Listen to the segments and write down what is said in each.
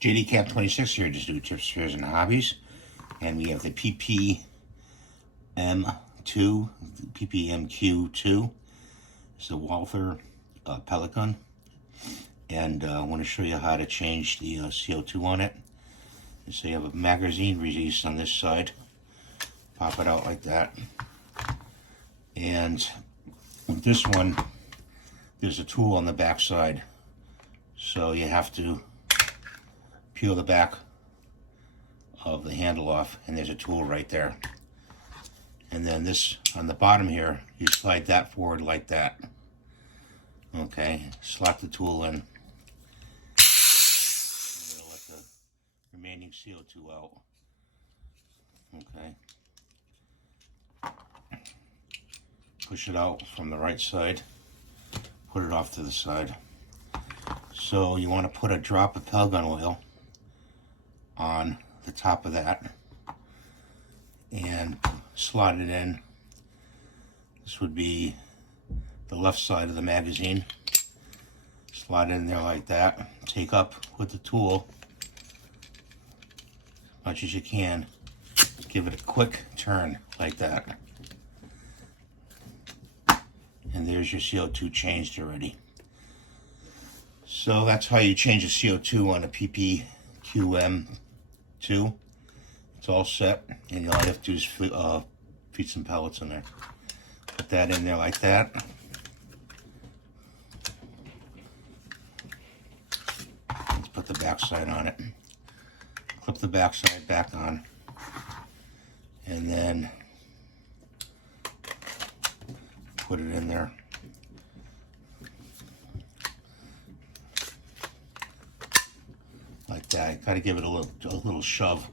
JD Cap 26 here, just do tips, fairs, and hobbies. And we have the PPQ2. It's a Walther pellet gun. And I want to show you how to change the CO2 on it. So you have a magazine release on this side. Pop it out like that. And with this one, there's a tool on the back side. So you have to peel the back of the handle off, and there's a tool right there. And then this on the bottom here, you slide that forward like that. Okay, slot the tool in. I'm gonna let the remaining CO2 out. Okay. Push it out from the right side. Put it off to the side. So you want to put a drop of pellet gun oil on the top of that and slot it in. This would be the left side of the magazine. Slide it in there like that. Take up with the tool as much as you can. Give it a quick turn like that. And there's your CO2 changed already. So that's how you change the CO2 on a PPQM2. It's all set, and all you have to do is feed some pellets in there. Put that in there like that. Let's put the back side on it. Clip the back side back on, and then put it in there. Like that. Gotta give it a little shove,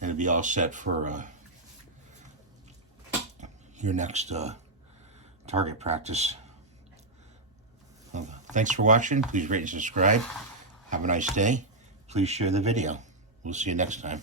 and it'll be all set for your next target practice. Thanks for watching. Please rate and subscribe. Have a nice day. Please share the video. We'll see you next time.